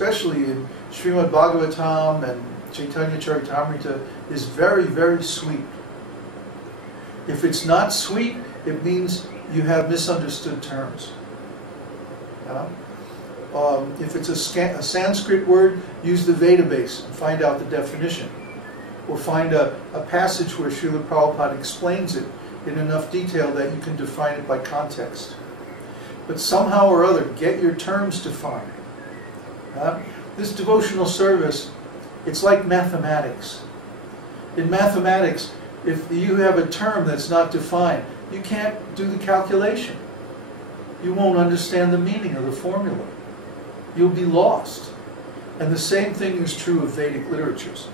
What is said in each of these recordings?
especially in Srimad Bhagavatam and Chaitanya Charitamrita, is very, very sweet. If it's not sweet, it means you have misunderstood terms. If it's a Sanskrit word, use the Vedabase and find out the definition. Or find a passage where Srila Prabhupada explains it in enough detail that you can define it by context. But somehow or other, get your terms defined. This devotional service, it's like mathematics. In mathematics, if you have a term that's not defined, you can't do the calculation. You won't understand the meaning of the formula. You'll be lost. And the same thing is true of Vedic literatures.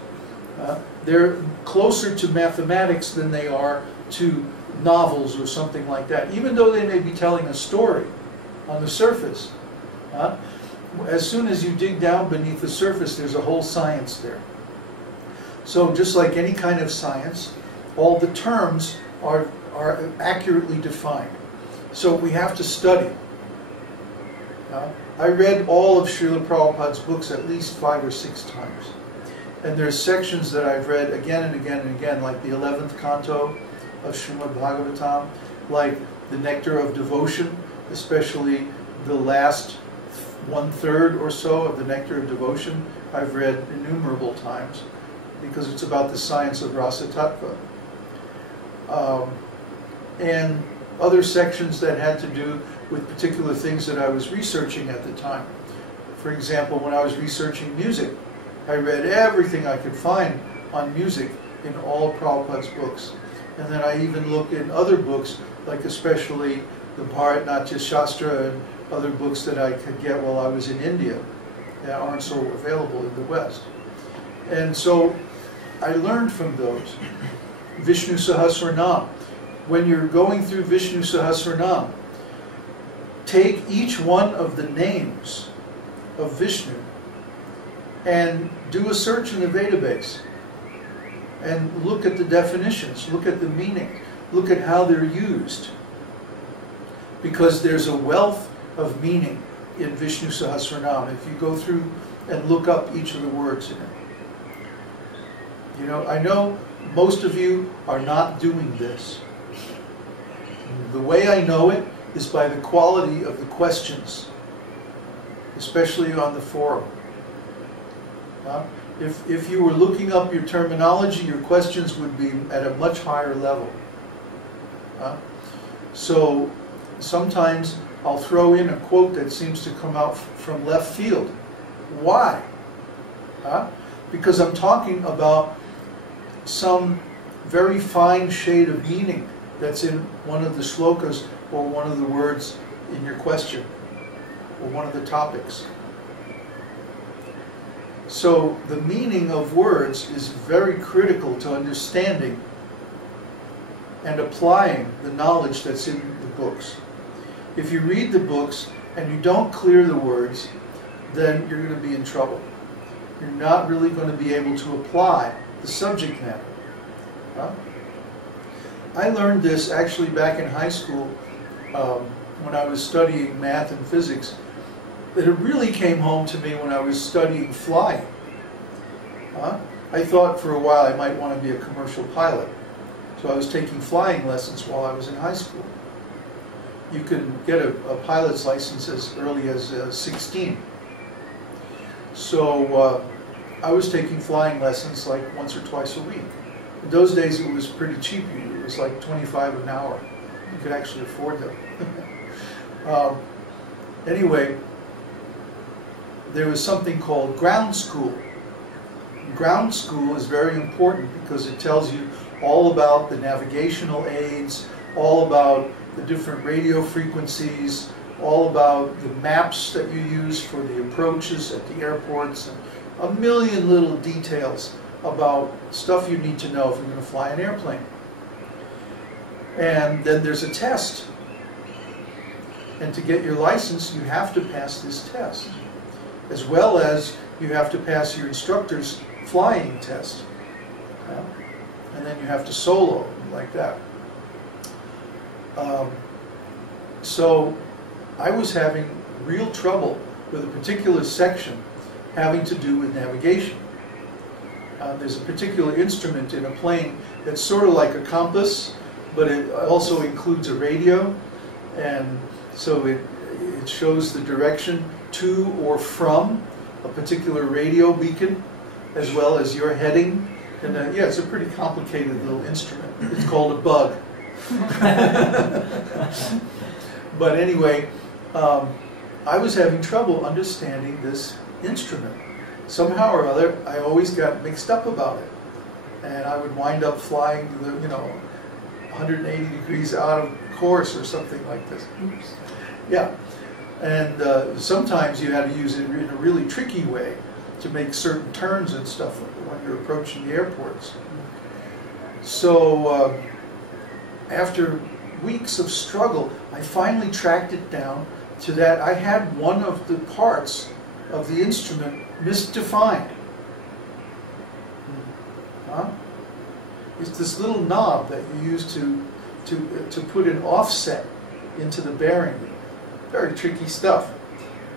They're closer to mathematics than they are to novels or something like that, even though they may be telling a story on the surface. As soon as you dig down beneath the surface, there's a whole science there. So just like any kind of science, all the terms are accurately defined. So we have to study. I read all of Srila Prabhupada's books at least 5 or 6 times. And there's sections that I've read again and again and again, like the 11th canto of Srimad Bhagavatam, like the Nectar of Devotion, especially the last 1/3 or so of the Nectar of Devotion, I've read innumerable times, because it's about the science of Rasa Tattva. And other sections that had to do with particular things that I was researching at the time. For example, when I was researching music, I read everything I could find on music in all of Prabhupada's books. And then I even looked in other books, like especially the Bharatnatya Shastra and other books that I could get while I was in India that aren't so available in the West. And so I learned from those. Vishnu Sahasranam. When you're going through Vishnu Sahasranam, take each one of the names of Vishnu and do a search in the Vedabase and look at the definitions, look at the meaning, look at how they're used. Because there's a wealth of meaning in Vishnu Sahasranam if you go through and look up each of the words in it. You know, I know most of you are not doing this. The way I know it is by the quality of the questions, especially on the forum. If you were looking up your terminology, your questions would be at a much higher level. So sometimes I'll throw in a quote that seems to come out from left field. Why? Because I'm talking about some very fine shade of meaning that's in one of the slokas or one of the words in your question or one of the topics. So the meaning of words is very critical to understanding and applying the knowledge that's in the books. If you read the books and you don't clear the words, then you're going to be in trouble. You're not really going to be able to apply the subject matter. I learned this actually back in high school when I was studying math and physics. It really came home to me when I was studying flying. I thought for a while I might want to be a commercial pilot. So I was taking flying lessons while I was in high school. You can get a pilot's license as early as 16. So I was taking flying lessons like once or twice a week. In those days it was pretty cheap. It was like $25 an hour. You could actually afford them. Anyway, there was something called ground school. Ground school is very important because it tells you all about the navigational aids, all about the different radio frequencies, all about the maps that you use for the approaches at the airports, and a million little details about stuff you need to know if you're going to fly an airplane. And then there's a test. And to get your license, you have to pass this test, as well as you have to pass your instructor's flying test. And then you have to solo, like that. So I was having real trouble with a particular section having to do with navigation. There's a particular instrument in a plane that's sort of like a compass, but it also includes a radio, and so it shows the direction to or from a particular radio beacon, as well as your heading. And yeah, it's a pretty complicated little instrument. It's called a bug. But anyway, I was having trouble understanding this instrument. Somehow or other, I always got mixed up about it. And I would wind up flying, 180 degrees out of course or something like this. Oops. Yeah. And sometimes you had to use it in a really tricky way to make certain turns and stuff when you're approaching the airports. So after weeks of struggle, I finally tracked it down to that I had one of the parts of the instrument misdefined. Huh? It's this little knob that you use to put an offset into the bearing. Very tricky stuff.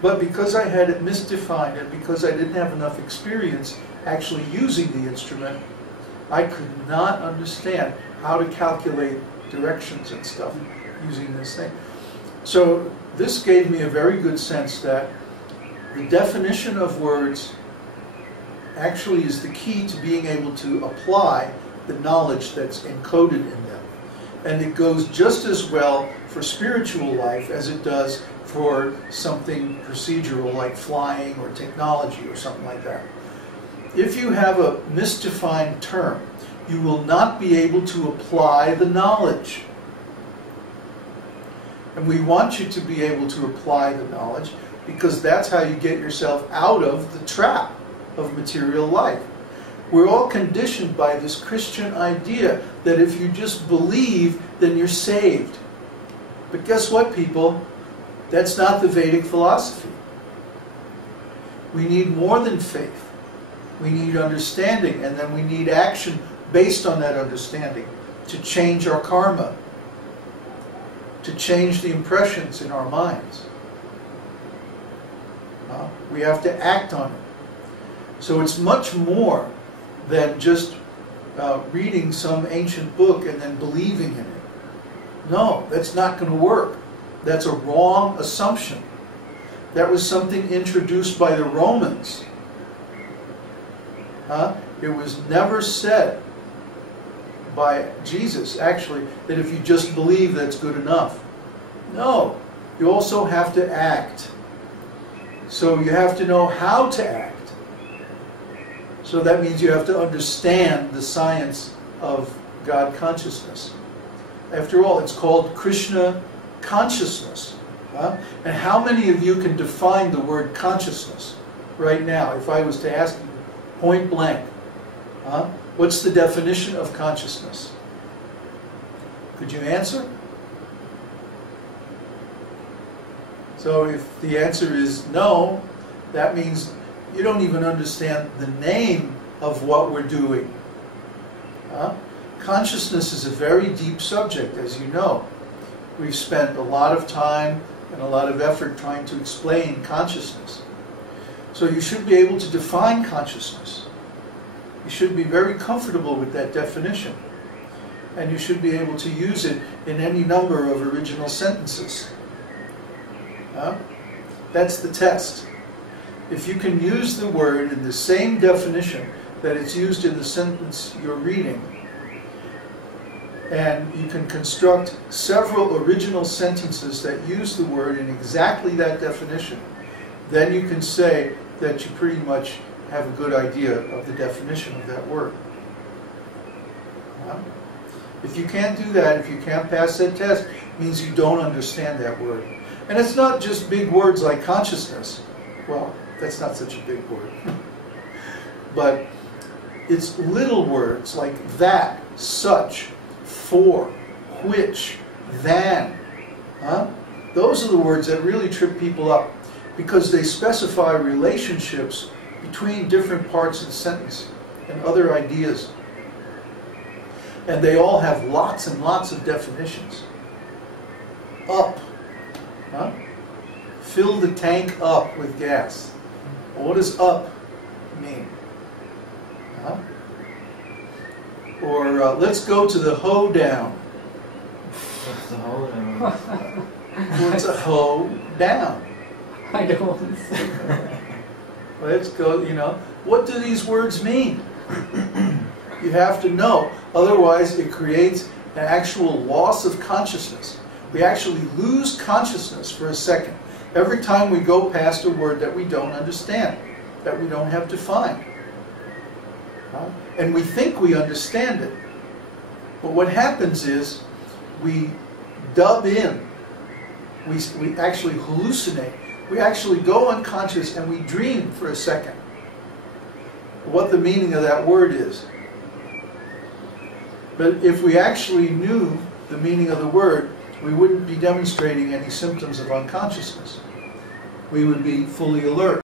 But because I had it misdefined and because I didn't have enough experience actually using the instrument, I could not understand how to calculate directions and stuff using this thing. So this gave me a very good sense that the definition of words actually is the key to being able to apply the knowledge that's encoded in them. And it goes just as well for spiritual life as it does for something procedural like flying or technology or something like that. If you have a misdefined term, you will not be able to apply the knowledge. And we want you to be able to apply the knowledge because that's how you get yourself out of the trap of material life. We're all conditioned by this Christian idea that if you just believe, then you're saved. But guess what, people? That's not the Vedic philosophy. We need more than faith. We need understanding, and then we need action based on that understanding to change our karma, to change the impressions in our minds. We have to act on it. So it's much more than just reading some ancient book and then believing in it. No, that's not going to work. That's a wrong assumption. That was something introduced by the Romans. It was never said by Jesus, actually, that if you just believe, that's good enough. No, you also have to act. So you have to know how to act. So that means you have to understand the science of God consciousness. After all, it's called Krishna consciousness. And how many of you can define the word consciousness right now? If I was to ask you point blank, what's the definition of consciousness? Could you answer? So if the answer is no, that means you don't even understand the name of what we're doing. Consciousness is a very deep subject, as you know. We've spent a lot of time and a lot of effort trying to explain consciousness. So you should be able to define consciousness. You should be very comfortable with that definition. And you should be able to use it in any number of original sentences. That's the test. If you can use the word in the same definition that it's used in the sentence you're reading, and you can construct several original sentences that use the word in exactly that definition, then you can say that you pretty much have a good idea of the definition of that word. If you can't do that, if you can't pass that test, it means you don't understand that word. And it's not just big words like consciousness. Well, that's not such a big word. But it's little words like that, such, for, which, than. Those are the words that really trip people up because they specify relationships between different parts of the sentence and other ideas. And they all have lots and lots of definitions. Up. Fill the tank up with gas. What does up mean? Huh? Or let's go to the hoedown. What's the hoedown? What's a hoedown? I don't understand. Let's go, you know. What do these words mean? You have to know. Otherwise, it creates an actual loss of consciousness. We actually lose consciousness for a second every time we go past a word that we don't understand, that we don't have defined. And we think we understand it. But what happens is we dub in. We actually hallucinate. We actually go unconscious and we dream for a second what the meaning of that word is. But if we actually knew the meaning of the word, we wouldn't be demonstrating any symptoms of unconsciousness. We would be fully alert.